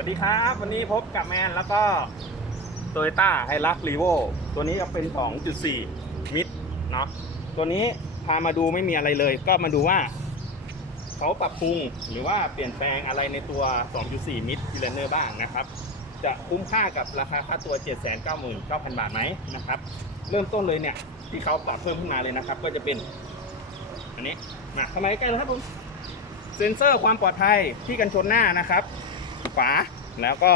วัสดีครับ วันนี้พบกับแมนแล้วก็โตโยต้าไฮรักรีโวตัวนี้ก็เป็น 2.4 มิดเนาะตัวนี้พามาดูไม่มีอะไรเลย ก็มาดูว่าเขาปรับปรุงหรือว่าเปลี่ยนแปลงอะไรในตัว 2.4 มิดทีเลนเนอร์บ้างนะครับ จะคุ้มค่ากับราคาค่าตัว 799,000 บาทไหมนะครับ เริ่มต้นเลยเนี่ย ที่เขาปรับเพิ่มขึ้นมาเลยนะครับ ก็จะเป็น อันนี้มาเข้ามใกล้ๆเลยครับผมเซ็นเซอร์ความปลอดภัยที่กันชนหน้านะครับขวา แล้วก็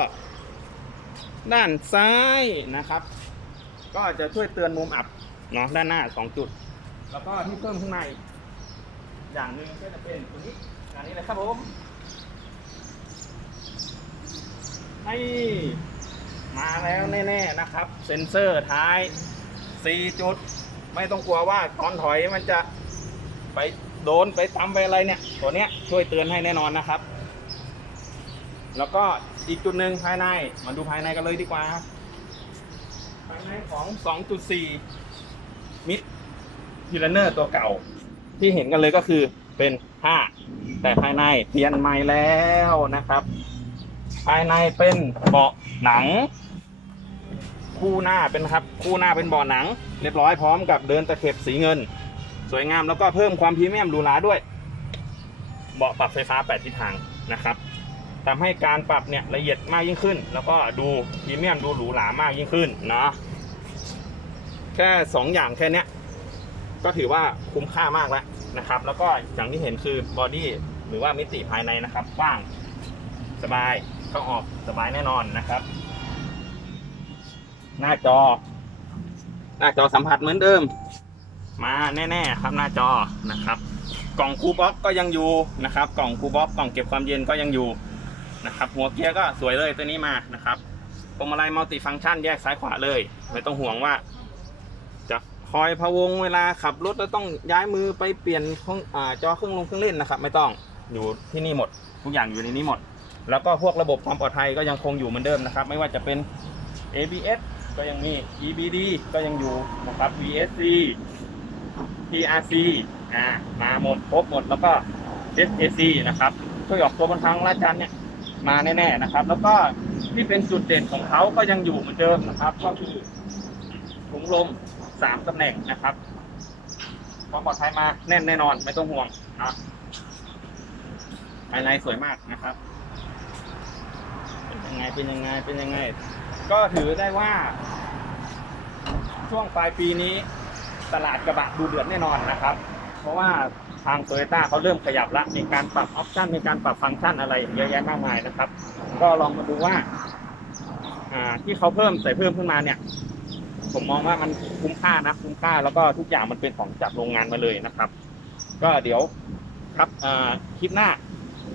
ด้านซ้ายนะครับ ก็จะช่วยเตือนมุมอับเนาะด้านหน้า2จุด แล้วก็ที่เพิ่มข้างใน อย่างหนึ่งก็จะเป็นตัวนี้อันนี้เลยครับผมให้มาแล้วแน่ๆนะครับ เซ็นเซอร์ท้าย 4 จุด ไม่ต้องกลัวว่าตอนถอยมันจะไปโดนไปตำไปอะไรเนี่ย ตัวเนี้ยช่วยเตือนให้แน่นอนนะครับ แล้วก็อีกจุดหนึ่งภายในมาดูภายในกันเลยดีกว่าภายในของ 2.4 มิดพิลเนอร์ตัวเก่า ที่เห็นกันเลยก็คือเป็น5แต่ภายในเปลี่ยนใหม่แล้วนะครับ ภายในเป็นเบาะหนัง คู่หน้าเป็นครับ คู่หน้าเป็นเบาะหนัง เรียบร้อยพร้อมกับเดินตะเข็บสีเงิน สวยงามแล้วก็เพิ่มความพรีเมียมหรูหราด้วย เบาะปรับไฟฟ้า 8 ทิศทางนะครับ ทำให้การปรับเนี่ยละเอียดมากยิ่งขึ้น แล้วก็ดูพรีเมียมดูหรูหรามากยิ่งขึ้นเนาะแค่ 2 อย่างแค่เนี้ยก็ถือว่าคุ้มค่ามากแล้วนะครับ แล้วก็อย่างที่เห็นคือบอดี้หรือว่ามิติภายในนะครับกว้างสบายเข้าออกสบายแน่นอนนะครับ หน้าจอ หน้าจอสัมผัสเหมือนเดิม มาแน่ๆครับหน้าจอนะครับ กล่องคูบ็อกก็ยังอยู่นะครับ กล่องคูบ็อกกล่องเก็บความเย็นก็ยังอยู่ นะครับหัวเกียร์ก็สวยเลยตัวนี้มานะครับพวงมาลัยมัลติฟังก์ชันแยกซ้ายขวาเลย ไม่ต้องห่วงว่า จะคอยพะวงเวลาขับรถแล้วต้องย้ายมือไปเปลี่ยนห้องอาจอเครื่องลงเครื่องเล่นนะครับ ไม่ต้องอยู่ที่นี่หมด ทุกอย่างอยู่ในนี้หมด แล้วก็พวกระบบความปลอดภัยก็ยังคงอยู่เหมือนเดิมนะครับ ไม่ว่าจะเป็น ABS ก็ยังมี EBD ก็ยังอยู่นะครับ VSC PRC อ่ามาหมดครบหมดแล้วก็ SAC นะครับช่วยออกตัวบนทางลาดจันเนี่ย มาแน่ๆนะครับ แล้วก็ที่เป็นจุดเด่นของเขาก็ยังอยู่เหมือนเดิมนะครับ ก็คือถุงลมสามตำแหน่งนะครับความปลอดภัยมาแน่นแน่นอนไม่ต้องห่วงนะภายในสวยมากนะครับ เป็นยังไงเป็นยังไงเป็นยังไง ก็ถือได้ว่า ช่วงปลายปีนี้ ตลาดกระบะดูเดือดแน่นอนนะครับ เพราะว่าทางโตโยต้าเขาเริ่มขยับละมีการปรับออปชันมีการปรับฟังก์ชันอะไรเยอะแยะมากมายนะครับ ก็ลองมาดูว่าที่เขาเพิ่มใส่เพิ่มขึ้นมาเนี่ย ผมมองว่ามันคุ้มค่านะคุ้มค่าแล้วก็ทุกอย่างมันเป็นของจากโรงงานมาเลยนะครับ ก็เดี๋ยวครับคลิปหน้า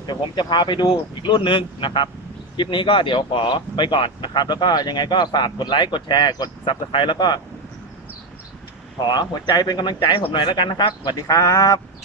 เดี๋ยวผมจะพาไปดูอีกรุ่นหนึ่งนะครับคลิปนี้ก็เดี๋ยวขอไปก่อนนะครับ แล้วก็ยังไงก็ฝากกดไลค์กดแชร์กด subscribe แล้วก็ ขอหัวใจเป็นกำลังใจให้ผมหน่อยแล้วกันนะครับสวัสดีครับ